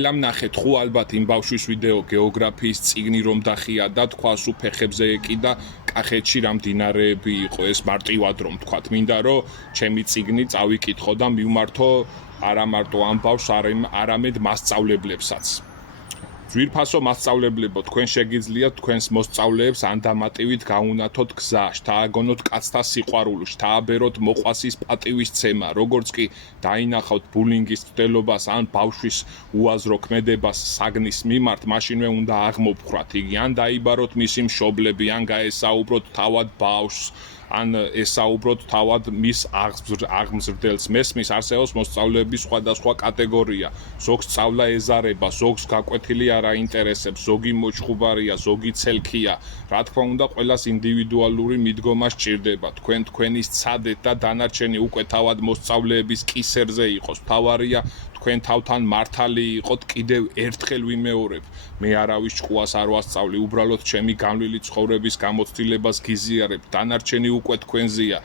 ნახეთ ხო ალბათ იმ ბავშვის ვიდეო გეოგრაფიის წიგნი რომ დახია და თქვა სულ ფეხებზე ეკიდა კახეთში რა მდინარეები იყო ეს მარტივად რომ თქვა მინდა რომ ჩემი წიგნი წავიკითხო და მივმართო არა მარტო ამ ბავშვს არამედ მასწავლებლებსაც ძვირფასო მასწავლებლებო თქვენ შეგიძლიათ თქვენს მოსწავლეებს ანდამატივით გაუნათოთ გზა, შთააგონოთ კაცთა სიყვარულს, შთააბეროთ მოყვასის პატივისცემა, როგორც კი დაინახავთ ბულინგის მცდელობას ან ბავშვის უაზრო ქმედებას საგნის მიმართ, მაშინვე უნდა აღმოფხრათ იგი, ან დაიბაროთ მისი მშობლები, ან გაესაუბროთ თავად ბავშვს, ან ესაუბროთ თავად მის აღმზრდელს. მესმის არსებობს მოსწავლეების სხვადასხვა კატეგორია. ზოგს სწავლა ეზარება, ზოგს გაკვეთილი არ აინტერესებს, ზოგი მოჩხუბარია, ზოგი ცელქია. რა თქმა უნდა, ყველას ინდივიდუალური მიდგომა სჭირდება. თქვენ თქვენის ცადეთ და დანარჩენი უკვე თავად მოსწავლეების კისერზე იყოს. მთავარია თქვენ თავთან მართალი იყოთ, კიდევ ერთხელ ვიმეორებ. მე არავის ჭკუას არ ვასწავლი, უბრალოდ ჩემი განვლილი ცხოვრების გამოცდილებას გიზიარებ. დანარჩენი უკვე თქვენზეა.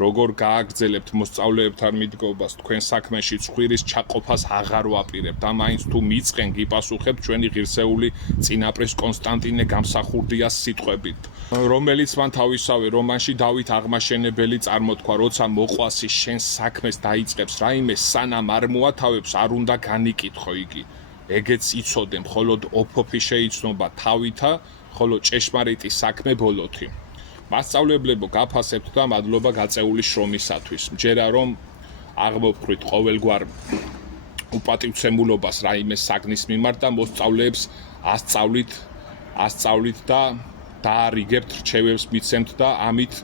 როგორ გააგრძელებთ მოსწავლეებთან მიდგობას, თქვენ საქმეში ცხვირის ჩაყოფას აღარ ვაპირებთ. და მაინც თუ მიწყენ, გიპასუხებთ ჩვენი ღირსეული წინაპრის კონსტანტინე გამსახურდიას სიტყვებით, რომელიც მან თავისავე რომანში დავით აღმაშენებელი წარმოთქვა, როცა მოყვასი შენს საქმეს დაიწყებს რაიმე სანამ არ მოათავებს, არ უნდა განიკითხო იგი. ეგეც იცოდე, მხოლოდ ოფოფი შეიცნობა თავითა, ხოლო ჭეშმარიტი საქმე ბოლოთი. მასწავლებლებო, გაფასებთ და მადლობა გაწეული შრომისათვის. მჯერა რომ აღმოფხრით ყოველგვარ უპატივცემულობას რაიმე საგნის მიმართ და მოსწავლეებს ასწავლით და დაარიგებთ, რჩევებს მიცემთ და ამით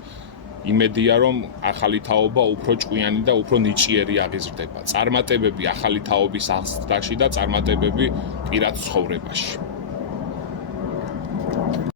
იმედია რომ ახალი თაობა უფრო ჭკვიანი და უფრო ნიჭიერი აღიზრდება. წარმატებები ახალი თაობის აღზრდაში და წარმატებები პირად ცხოვრებაში.